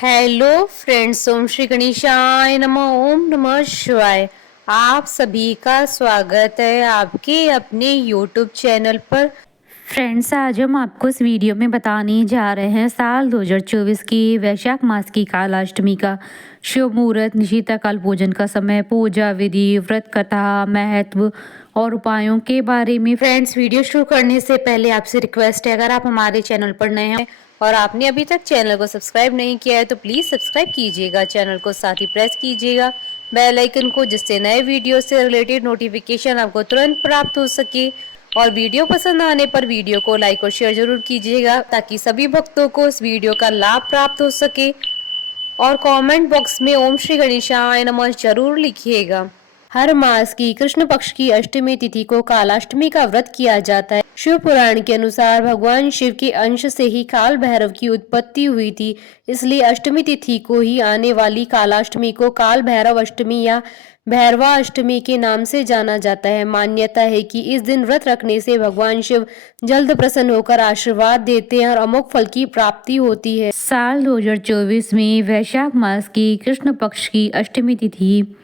Hello friends, ओम श्री गणेशाय नमः। ओम नमः शिवाय। आप सभी का स्वागत है आपके अपने यूट्यूब चैनल पर। फ्रेंड्स, आज हम आपको इस वीडियो में बताने जा रहे हैं साल 2024 की वैशाख मास की कालाष्टमी का शुभ मुहूर्त, निशिता काल पूजन का समय, पूजा विधि, व्रत कथा, महत्व और उपायों के बारे में। फ्रेंड्स, वीडियो शुरू करने से पहले आपसे रिक्वेस्ट है, अगर आप हमारे चैनल पर नए हैं और आपने अभी तक चैनल को सब्सक्राइब नहीं किया है तो प्लीज़ सब्सक्राइब कीजिएगा चैनल को, साथ ही प्रेस कीजिएगा बेल आइकन को, जिससे नए वीडियो से रिलेटेड नोटिफिकेशन आपको तुरंत प्राप्त हो सके। और वीडियो पसंद आने पर वीडियो को लाइक और शेयर जरूर कीजिएगा ताकि सभी भक्तों को इस वीडियो का लाभ प्राप्त हो सके। और कमेंट बॉक्स में ओम श्री गणेशाय नमः जरूर लिखिएगा। हर मास की कृष्ण पक्ष की अष्टमी तिथि को कालाष्टमी का व्रत किया जाता है। शिव पुराण के अनुसार भगवान शिव के अंश से ही काल भैरव की उत्पत्ति हुई थी, इसलिए अष्टमी तिथि को ही आने वाली कालाष्टमी को काल भैरव अष्टमी या भैरवा अष्टमी के नाम से जाना जाता है। मान्यता है कि इस दिन व्रत रखने से भगवान शिव जल्द प्रसन्न होकर आशीर्वाद देते हैं और अमोघ फल की प्राप्ति होती है। साल 2024 में वैशाख मास की कृष्ण पक्ष की अष्टमी तिथि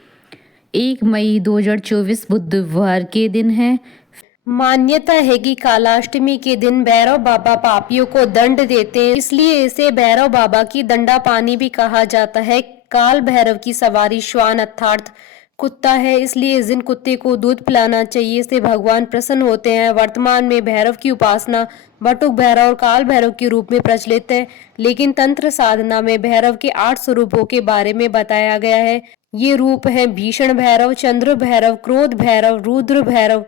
1 मई 2024 बुधवार के दिन है। मान्यता है कि कालाष्टमी के दिन भैरव बाबा पापियों को दंड देते हैं, इसलिए इसे भैरव बाबा की दंडा पानी भी कहा जाता है। काल भैरव की सवारी श्वान अर्थात कुत्ता है, इसलिए इस दिन कुत्ते को दूध पिलाना चाहिए, इससे भगवान प्रसन्न होते हैं। वर्तमान में भैरव की उपासना बटुक भैरव और काल भैरव के रूप में प्रचलित है, लेकिन तंत्र साधना में भैरव के 8 स्वरूपों के बारे में बताया गया है। ये रूप है भीषण भैरव, चंद्र भैरव, क्रोध भैरव, रुद्र भैरव,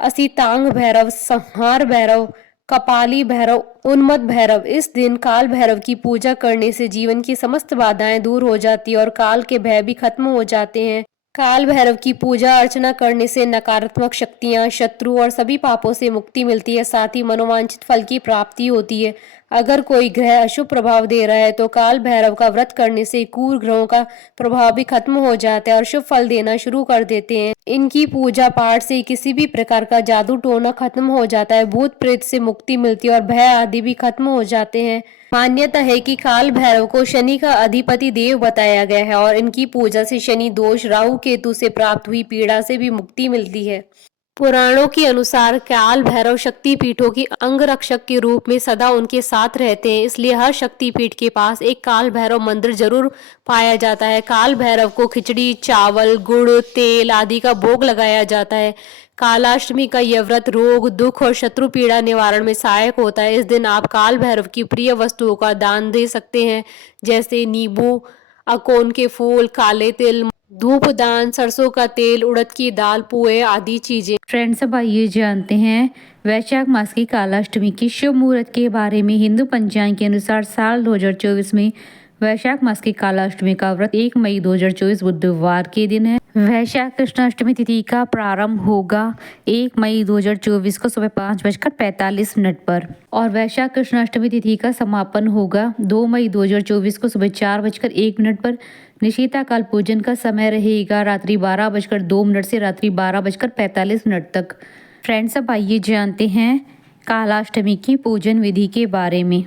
असितांग भैरव, संहार भैरव, कपाली भैरव, उन्मत्त भैरव। इस दिन काल भैरव की पूजा करने से जीवन की समस्त बाधाएं दूर हो जाती है और काल के भय भी खत्म हो जाते हैं। काल भैरव की पूजा अर्चना करने से नकारात्मक शक्तियां, शत्रु और सभी पापों से मुक्ति मिलती है, साथ ही मनोवांछित फल की प्राप्ति होती है। अगर कोई ग्रह अशुभ प्रभाव दे रहा है तो काल भैरव का व्रत करने से क्रूर ग्रहों का प्रभाव भी खत्म हो जाता है और शुभ फल देना शुरू कर देते हैं। इनकी पूजा पाठ से किसी भी प्रकार का जादू टोना खत्म हो जाता है, भूत प्रेत से मुक्ति मिलती है और भय आदि भी खत्म हो जाते हैं। मान्यता है कि काल भैरव को शनि का अधिपति देव बताया गया है और इनकी पूजा से शनि दोष, राहु केतु से प्राप्त हुई पीड़ा से भी मुक्ति मिलती है। पुराणों के अनुसार काल भैरव शक्ति पीठों की अंगरक्षक के रूप में सदा उनके साथ रहते हैं, इसलिए हर शक्ति पीठ के पास एक काल भैरव मंदिर जरूर पाया जाता है। काल भैरव को खिचड़ी, चावल, गुड़, तेल आदि का भोग लगाया जाता है। कालाष्टमी का यह व्रत रोग, दुख और शत्रु पीड़ा निवारण में सहायक होता है। इस दिन आप काल भैरव की प्रिय वस्तुओं का दान दे सकते हैं, जैसे नींबू, अकोन के फूल, काले तिल, धूप दान, सरसों का तेल, उड़द की दाल, पोहे आदि चीजें। फ्रेंड्स, अब आइए जानते हैं वैशाख मास की कालाष्टमी की शुभ मुहूर्त के बारे में। हिंदू पंचांग के अनुसार साल 2024 में वैशाख मास की कालाष्टमी का व्रत 1 मई 2024 बुधवार के दिन है। वैशाख कृष्णाष्टमी तिथि का प्रारंभ होगा 1 मई 2024 को सुबह 5:45 पर और वैशाख कृष्णाष्टमी तिथि का समापन होगा 2 मई 2024 को सुबह 4:01 पर। निशिता काल पूजन का समय रहेगा रात्रि 12:02 से रात्रि 12:45 तक। फ्रेंड्स, अब आइए जानते हैं कालाष्टमी की पूजन विधि के बारे में।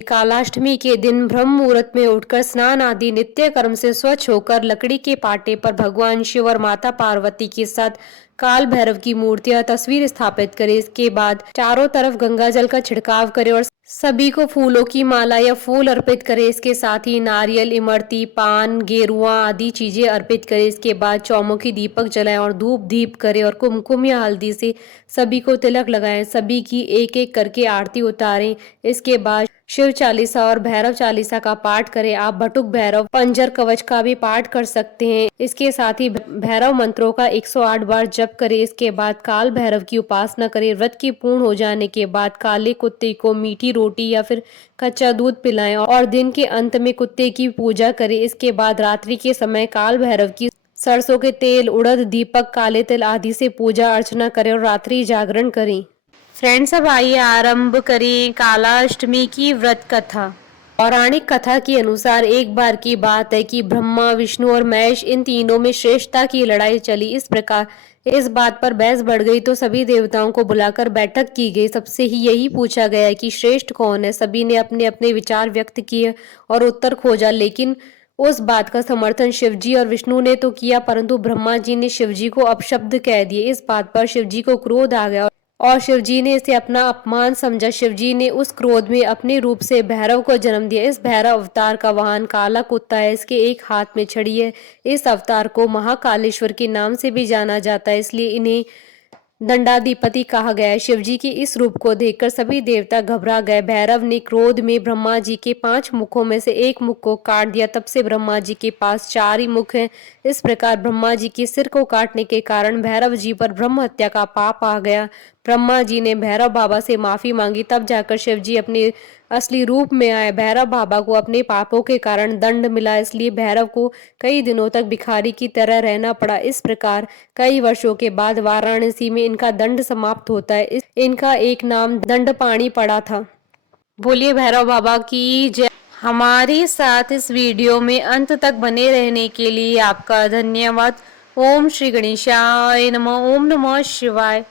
कालाष्टमी के दिन ब्रह्म मुहूर्त में उठकर स्नान आदि नित्य कर्म से स्वच्छ होकर लकड़ी के पाटे पर भगवान शिव और माता पार्वती के साथ काल भैरव की मूर्ति या तस्वीर स्थापित करें। इसके बाद चारों तरफ गंगा जल का छिड़काव करें और सभी को फूलों की माला या फूल अर्पित करें। इसके साथ ही नारियल, इमरती, पान, गेरुआ आदि चीजें अर्पित करें। इसके बाद चौमुखी दीपक जलाएं और धूप दीप करें और कुमकुम या हल्दी से सभी को तिलक लगाएं। सभी की एक एक करके आरती उतारें। इसके बाद शिव चालीसा और भैरव चालीसा का पाठ करें। आप बटुक भैरव पंजर कवच का भी पाठ कर सकते हैं। इसके साथ ही भैरव मंत्रों का 108 बार जप करें। इसके बाद काल भैरव की उपासना करें। व्रत की पूर्ण हो जाने के बाद काले कुत्ते को मीठी रोटी या फिर कच्चा दूध पिलाएं और दिन के अंत में कुत्ते की पूजा करें। इसके बाद रात्रि के समय काल भैरव की सरसों के तेल, उड़द, दीपक, काले तिल आदि से पूजा अर्चना करें और रात्रि जागरण करें। फ्रेंड्स, अब आइए आरंभ करें कालाष्टमी की व्रत कथा। पौराणिक कथा के अनुसार एक बार की बात है कि ब्रह्मा, विष्णु और महेश इन तीनों में श्रेष्ठता की लड़ाई चली। इस प्रकार इस बात पर बहस बढ़ गई तो सभी देवताओं को बुलाकर बैठक की गई। सबसे ही यही पूछा गया कि श्रेष्ठ कौन है। सभी ने अपने अपने विचार व्यक्त किए और उत्तर खोजा, लेकिन उस बात का समर्थन शिवजी और विष्णु ने तो किया, परंतु ब्रह्मा जी ने शिवजी को अपशब्द कह दिए। इस बात पर शिवजी को क्रोध आ गया और शिवजी ने इसे अपना अपमान समझा। शिवजी ने उस क्रोध में अपने रूप से भैरव को जन्म दिया। इस भैरव अवतार का वाहन काला कुत्ता है। इसके एक हाथ में छड़ी है। इस अवतार को महाकालेश्वर के नाम से भी जाना जाता है, इसलिए इन्हें दंडाधिपति कहा गया है। शिवजी की इस रूप को देखकर सभी देवता घबरा गए। भैरव ने क्रोध में ब्रह्मा जी के 5 मुखों में से एक मुख को काट दिया। तब से ब्रह्मा जी के पास 4 ही मुख हैं। इस प्रकार ब्रह्मा जी के सिर को काटने के कारण भैरव जी पर ब्रह्म हत्या का पाप आ गया। ब्रह्मा जी ने भैरव बाबा से माफी मांगी, तब जाकर शिव जी अपने असली रूप में आए। भैरव बाबा को अपने पापों के कारण दंड मिला, इसलिए भैरव को कई दिनों तक भिखारी की तरह रहना पड़ा। इस प्रकार कई वर्षों के बाद वाराणसी में इनका दंड समाप्त होता है। इनका एक नाम दंडपाणी पड़ा था। बोलिए भैरव बाबा की जय। हमारे साथ इस वीडियो में अंत तक बने रहने के लिए आपका धन्यवाद। ओम श्री गणेशाय नमः। ओम नमः शिवाय।